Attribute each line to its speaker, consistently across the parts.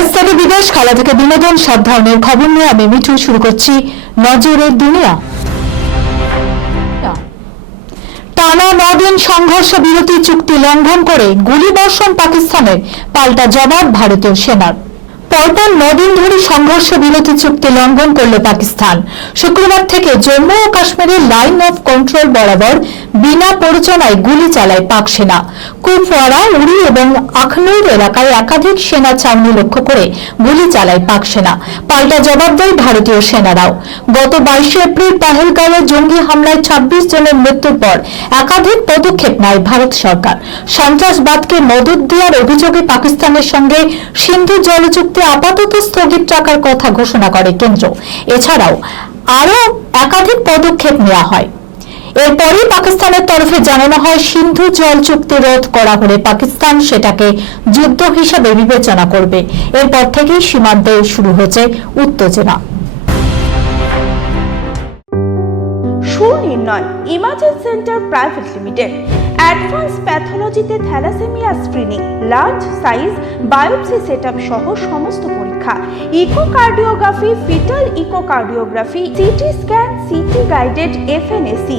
Speaker 1: দেশ বিদেশ খেলা থেকে বিনোদন, সব ধরনের খবর নিয়ে আমি মিঠু শুরু করছি নজরের দুনিয়া। টানা নদিন সংঘর্ষ বিরতি চুক্তি লঙ্ঘন করে গুলিবর্ষণ পাকিস্তানের পাল্টা জবাব ভারতীয় সেনার। পরপর নদিন ধরে সংঘর্ষ বিরতি চুক্তি লঙ্ঘন করল পাকিস্তান। শুক্রবার থেকে জম্মু ও কাশ্মীরের লাইন অফ কন্ট্রোল বরাবর বিনা পরিচনায় গুলি চালায় পাক সেনা। কুপওয়ারা উড়ি এবং আখনুর এলাকায় একাধিক সেনা ছাউনি লক্ষ্য করে গুলি চালায় পাক সেনা। পাল্টা জবাব দেয় ভারতীয় সেনারাও। গত বাইশে এপ্রিল পাহেলগাঁওয়ে জঙ্গি হামলায় ২৬ জনের মৃত্যুর পর একাধিক পদক্ষেপ নেয় ভারত সরকার। সন্ত্রাসবাদকে মদত দেওয়ার অভিযোগে পাকিস্তানের সঙ্গে সিন্ধু জল চুক্তি আপাতত স্থগিত রাখার কথা ঘোষণা করে কেন্দ্র। এছাড়াও আরও একাধিক পদক্ষেপ নেওয়া হয়। এরপরই পাকিস্তানের তরফে জানানো হয়, সিন্ধু জল চুক্তি রোধ করা হলে পাকিস্তান সেটাকে যুদ্ধ হিসাবে বিবেচনা করবে। এরপর থেকেই সীমান্তে শুরু হয়েছে উত্তেজনা।
Speaker 2: Sunirnoy imaging centre private limited. Advance প্যাথোলজিতে thalassaemia screening, large size biopsy setup সহ সমস্ত পরীক্ষা। Echocardiography, foetal echocardiography, CT scan, CT guided FNAC.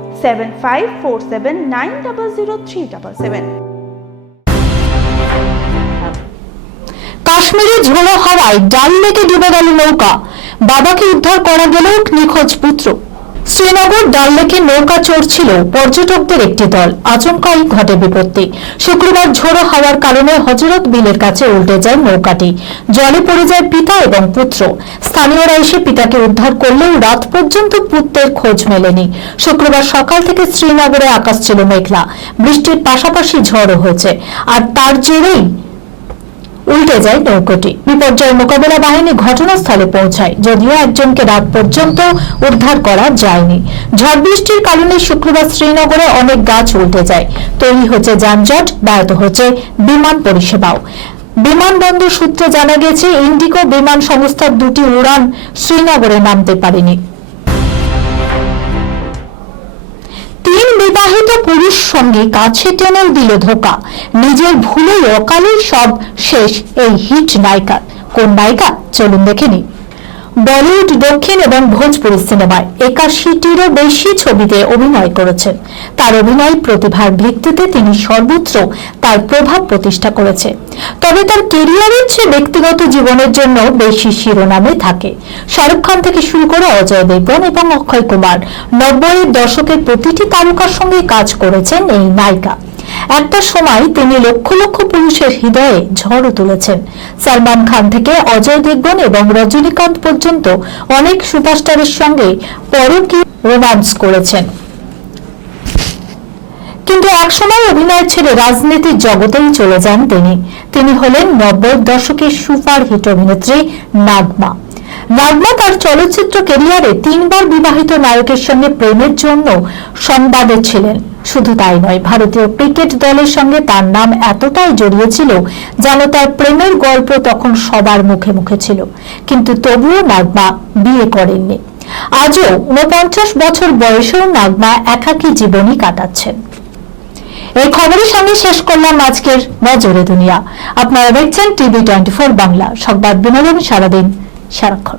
Speaker 2: seven five four seven nine zero three seven
Speaker 1: কাশ্মীরে ঝোড়ো হাওয়ায় ডাল লেকে ডুবে গেল নৌকা। বাবাকে উদ্ধার করা গেলেও নিখোঁজ পুত্র। শ্রীনগর ডাল লেকে নৌকা চড়ছিল পর্যটকদের একটি দল। আচমকাই ঘটে বিপত্তি। শুক্রবার ঝোড়ো হাওয়ার কারণে হজরত বিলের কাছে উল্টে যায় নৌকাটি। জলে পড়ে যায় পিতা এবং পুত্র। স্থানীয়রা এসে পিতাকে উদ্ধার করলেও রাত পর্যন্ত পুত্রের খোঁজ মেলেনি। শুক্রবার সকাল থেকে শ্রীনগরে আকাশ ছিল মেঘলা। বৃষ্টির পাশাপাশি ঝড়ও হয়েছে। আর তার জেরেই উল্টে যায় নৌকোটি। বিপর্যয় মোকাবেলা বাহিনী ঘটনাস্থলে পৌঁছায়, যদিও একজনকে রাত পর্যন্ত উদ্ধার করা যায়নি। ঝড় বৃষ্টির কারণে শুক্রবার শ্রীনগরে অনেক গাছ উল্টে যায়। তৈরি হচ্ছে যানজট, ব্যাহত হচ্ছে বিমান পরিষেবাও। বিমানবন্দর সূত্রে জানা গেছে, ইন্ডিগো বিমান সংস্থার দুটি উড়ান শ্রীনগরে নামতে পারেনি। বিবাহিত পুরুষ সঙ্গে কাছে টেনেও দিল ধোকা। নিজের ভুলে অকালে সব শেষ এই হিট নায়িকা কোন নায়িকা? চলুন দেখে নিই। বলিউড, দক্ষিণ এবং ভোজপুরি সিনেমায় একাশিটিরও বেশি ছবিতে অভিনয় করেছেন। তার অভিনয় প্রতিভার ভিত্তিতে তিনি সর্বত্র তার প্রভাব প্রতিষ্ঠা করেছে। তবে তার কেরিয়ারের চেয়ে ব্যক্তিগত জীবনের জন্য বেশি শিরোনামে থাকে। শাহরুখ খান থেকে শুরু করে অজয় দেবগন এবং অক্ষয় কুমার নব্বইয়ের দশকের প্রতিটি তারকার সঙ্গে কাজ করেছেন এই নায়িকা। একটা সময় তিনি লক্ষ লক্ষ পুরুষের হৃদয়ে ঝড় তুলেছেন। সালমান খান থেকে অজয় দেবগন এবং রজনীকান্ত পর্যন্ত অনেক সুপারস্টারের সঙ্গে পরকীয় রোমান্স করেছেন। কিন্তু একসময় অভিনয় ছেড়ে রাজনীতির জগতেই চলে যান তিনি। তিনি হলেন নব্বই দশকের সুপার হিট অভিনেত্রী নাগমা। নাগমা তার চলচ্চিত্র কেরিয়ারে তিনবার বিবাহিত নায়কের সঙ্গে প্রেমের জন্য সংবাদে ছিলেন। শুধু তাই নয়, ভারতীয় ক্রিকেট দলের সঙ্গে তার নাম এতটাই জড়িয়েছিল যেন তার প্রেমের গল্প তখন সবার মুখে মুখে ছিল। কিন্তু তবুও নাগমা বিয়ে করেননি। আজও উনপঞ্চাশ বছর বয়সেও নাগমা একাকী জীবনই কাটাচ্ছেন। এই খবরের সঙ্গে শেষ করলাম আজকের নজরে দুনিয়া। আপনারা দেখছেন টিভি টোয়েন্টি ফোর বাংলা। সংবাদ বিনোদন সারাদিন সারাক্ষণ।